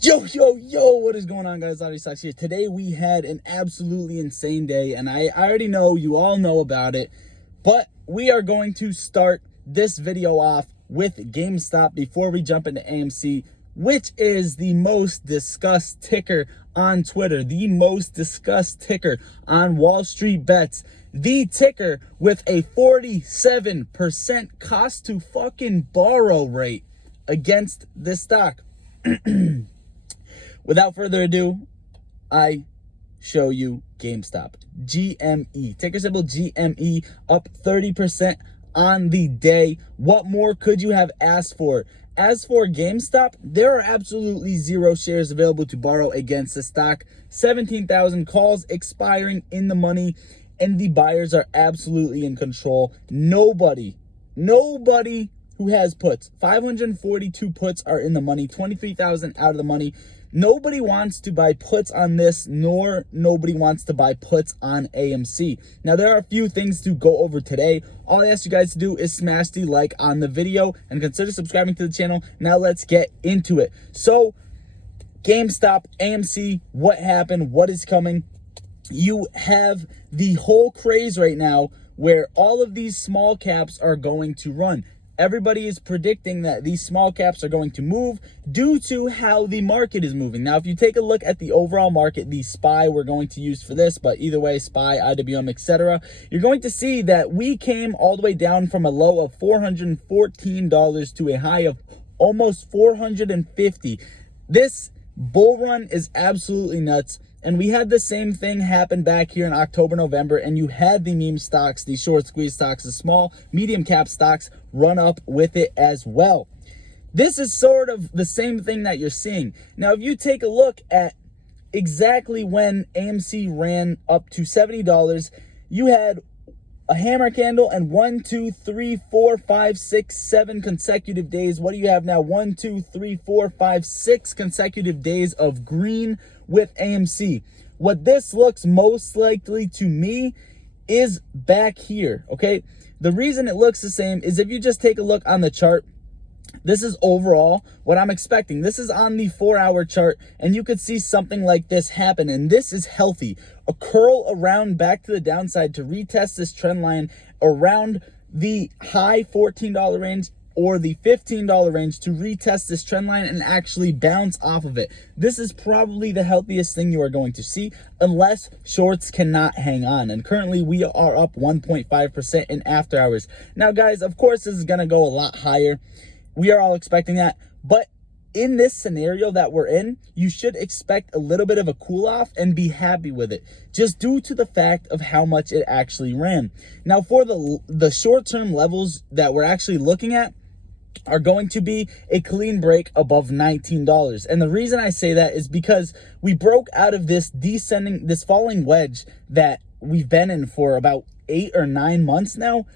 Yo, what is going on, guys? Lottie Stocks here. Today we had an absolutely insane day, and I already know, you all know about it, but we are going to start this video off with GameStop before we jump into AMC, which is the most discussed ticker on Twitter, the most discussed ticker on Wall Street Bets, the ticker with a 47% cost to fucking borrow rate against this stock. Without further ado, I show you GameStop. GME. Ticker symbol GME, up 30% on the day. What more could you have asked for? As for GameStop, there are absolutely zero shares available to borrow against the stock. 17,000 calls expiring in the money, and the buyers are absolutely in control. Nobody who has puts. 542 puts are in the money, 23,000 out of the money. Nobody wants to buy puts on this, nor nobody wants to buy puts on AMC. Now, there are a few things to go over today. All I ask you guys to do is smash the like on the video and consider subscribing to the channel. Now, let's get into it. So, GameStop, AMC, what happened? What is coming? You have the whole craze right now where all of these small caps are going to run. Everybody is predicting that these small caps are going to move due to how the market is moving. Now, if you take a look at the overall market, the SPY we're going to use for this, but either way, SPY, IWM, etc., you're going to see that we came all the way down from a low of $414 to a high of almost $450. This bull run is absolutely nuts. And we had the same thing happen back here in October, November, and you had the meme stocks, the short squeeze stocks, the small, medium cap stocks run up with it as well. This is sort of the same thing that you're seeing. Now, if you take a look at exactly when AMC ran up to $70, you had a hammer candle and 1, 2, 3, 4, 5, 6, 7 consecutive days. What do you have now? 1, 2, 3, 4, 5, 6 consecutive days of green with AMC. What this looks most likely to me is back here, okay? The reason it looks the same is if you just take a look on the chart, this is overall what I'm expecting. This is on the 4-hour chart, and you could see something like this happen, and this is healthy. A curl around back to the downside to retest this trend line around the high $14 range or the $15 range to retest this trend line and actually bounce off of it. This is probably the healthiest thing you are going to see unless shorts cannot hang on. And currently we are up 1.5% in after hours. Now, guys, of course, this is going to go a lot higher. We are all expecting that. But in this scenario that we're in, you should expect a little bit of a cool off and be happy with it, just due to the fact of how much it actually ran. Now, for the short-term levels that we're actually looking at, are going to be a clean break above $19. And the reason I say that is because we broke out of this falling wedge that we've been in for about 8 or 9 months now.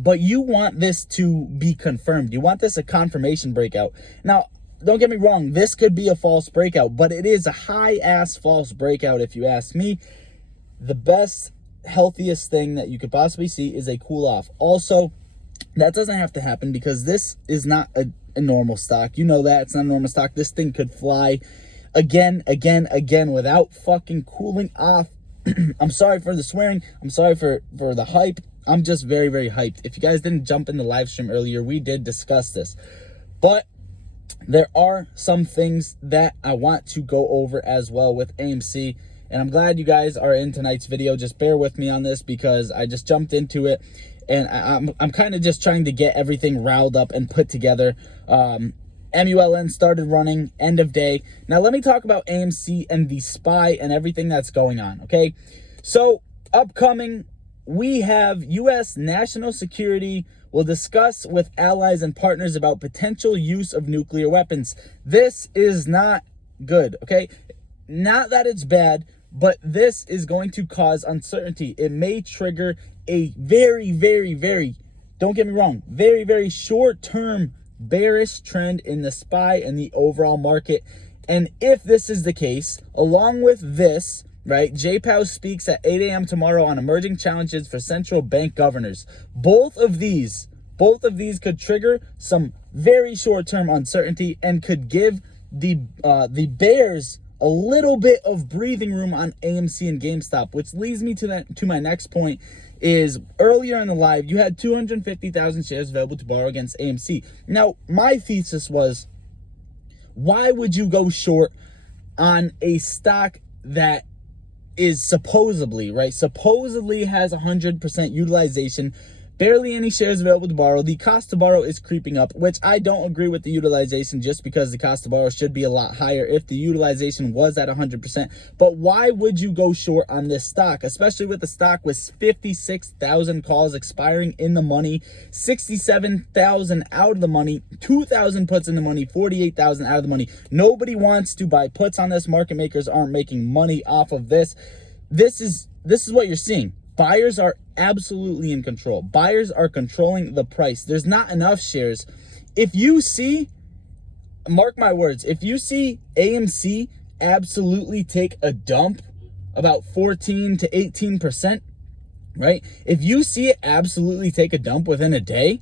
But you want this to be confirmed. You want this a confirmation breakout. Now, don't get me wrong, this could be a false breakout, but it is a high-ass false breakout if you ask me. The best, healthiest thing that you could possibly see is a cool off. Also, that doesn't have to happen because this is not a normal stock. You know that. It's not a normal stock. This thing could fly again without fucking cooling off. I'm sorry for the swearing. I'm sorry for the hype. I'm just very, very hyped. If you guys didn't jump in the live stream earlier, we did discuss this. But there are some things that I want to go over as well with AMC. And I'm glad you guys are in tonight's video. Just bear with me on this because I just jumped into it. And I'm kind of just trying to get everything riled up and put together. MULN started running end of day. Now, let me talk about AMC and the SPY and everything that's going on, okay? So, upcoming, we have U.S. national security will discuss with allies and partners about potential use of nuclear weapons. This is not good, okay? Not that it's bad, but this is going to cause uncertainty. It may trigger a very, don't get me wrong, very short-term bearish trend in the SPY and the overall market. And if this is the case, along with this, right, J-Pow speaks at 8 a.m. tomorrow on emerging challenges for central bank governors. Both of these could trigger some very short-term uncertainty and could give the bears a little bit of breathing room on AMC and GameStop, which leads me to my next point. Is earlier in the live, you had 250,000 shares available to borrow against AMC. Now, my thesis was, why would you go short on a stock that is supposedly has 100% utilization, barely any shares available to borrow? The cost to borrow is creeping up, which I don't agree with the utilization, just because the cost to borrow should be a lot higher if the utilization was at 100%. But why would you go short on this stock, especially with the stock with 56,000 calls expiring in the money, 67,000 out of the money, 2,000 puts in the money, 48,000 out of the money? Nobody wants to buy puts on this. Market makers aren't making money off of this. This is what you're seeing. Buyers are absolutely in control. Buyers are controlling the price. There's not enough shares. If you see, mark my words, if you see AMC absolutely take a dump about 14 to 18%, right? If you see it absolutely take a dump within a day,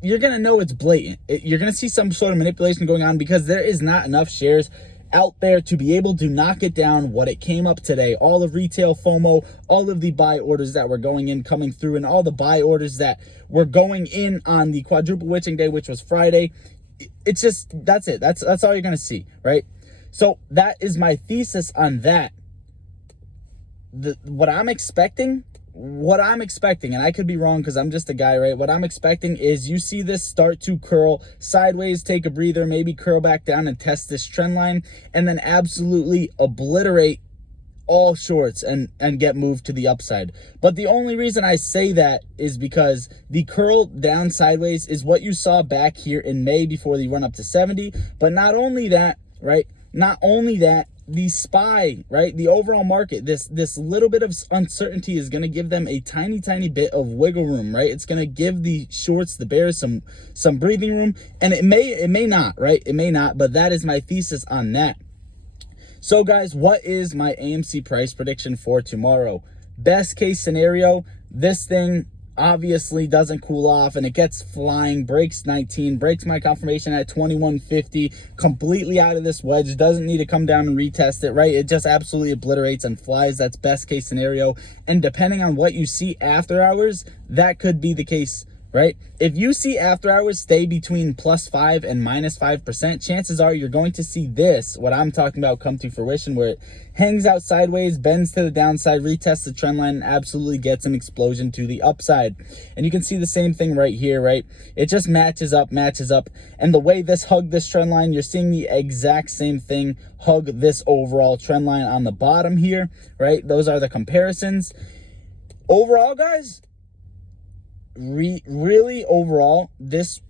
you're going to know it's blatant. You're going to see some sort of manipulation going on, because there is not enough shares out there to be able to knock it down what it came up today. All the retail FOMO, all of the buy orders that were coming through, and all the buy orders that were going in on the quadruple witching day, which was Friday. It's just, that's it. That's all you're going to see, right? So that is my thesis on that. What I'm expecting, and I could be wrong because I'm just a guy, right? What I'm expecting is you see this start to curl sideways, take a breather, maybe curl back down and test this trend line, and then absolutely obliterate all shorts and get moved to the upside. But the only reason I say that is because the curl down sideways is what you saw back here in May before the run up to 70. But not only that, right? Not only that, the SPY, right? The overall market, this little bit of uncertainty is going to give them a tiny bit of wiggle room, right? It's going to give the shorts, the bears, some breathing room, and it may not, right? It may not, but that is my thesis on that. So guys, what is my AMC price prediction for tomorrow? Best case scenario, this thing obviously doesn't cool off and it gets flying, breaks 19, breaks my confirmation at 2150, completely out of this wedge, doesn't need to come down and retest it, right? It just absolutely obliterates and flies. That's best case scenario. And depending on what you see after hours, that could be the case, right? If you see after hours stay between +5 and -5%, chances are you're going to see this, what I'm talking about, come to fruition, where it hangs out sideways, bends to the downside, retests the trend line, and absolutely gets an explosion to the upside. And you can see the same thing right here, right? It just matches up. And the way this hugged this trend line, you're seeing the exact same thing hug this overall trend line on the bottom here, right? Those are the comparisons. Overall, guys, really overall, this,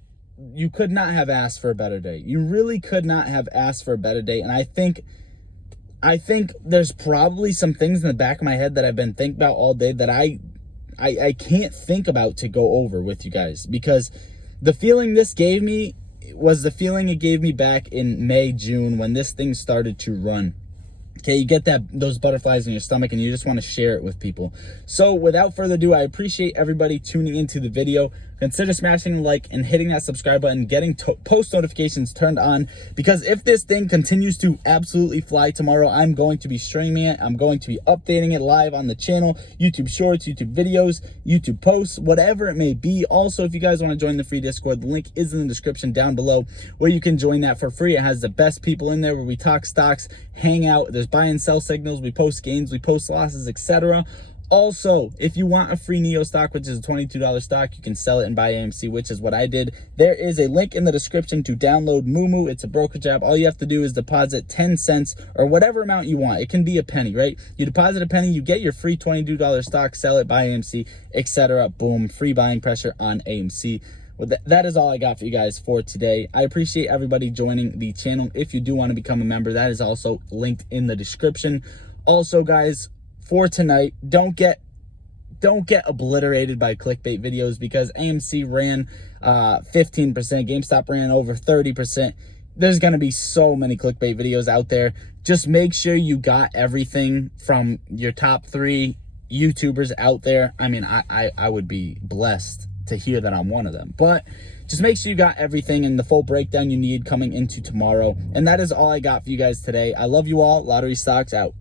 you could not have asked for a better day. You really could not have asked for a better day. And I think there's probably some things in the back of my head that I've been thinking about all day that I can't think about to go over with you guys, because the feeling this gave me was the feeling it gave me back in May, June, when this thing started to run. Okay, you get those butterflies in your stomach and you just want to share it with people. So without further ado, I appreciate everybody tuning into the video. Consider smashing the like and hitting that subscribe button, getting post notifications turned on, because if this thing continues to absolutely fly tomorrow, I'm going to be streaming it. I'm going to be updating it live on the channel, YouTube shorts, YouTube videos, YouTube posts, whatever it may be. Also, if you guys want to join the free Discord, the link is in the description down below, where you can join that for free. It has the best people in there, where we talk stocks, hang out, there's buy and sell signals, we post gains, we post losses, etc. Also, if you want a free NEO stock, which is a $22 stock, you can sell it and buy AMC, which is what I did. There is a link in the description to download Moomoo. It's a brokerage app. All you have to do is deposit 10 cents or whatever amount you want. It can be a penny, right? You deposit a penny, you get your free $22 stock, sell it, buy AMC, etc. Boom, free buying pressure on AMC. Well, that is all I got for you guys for today. I appreciate everybody joining the channel. If you do want to become a member, that is also linked in the description. Also, guys, for tonight, don't get obliterated by clickbait videos, because AMC ran 15%, GameStop ran over 30%. There's going to be so many clickbait videos out there. Just make sure you got everything from your top 3 YouTubers out there. I mean, I would be blessed to hear that I'm one of them. But just make sure you got everything and the full breakdown you need coming into tomorrow. And that is all I got for you guys today. I love you all. Lottery Stocks out.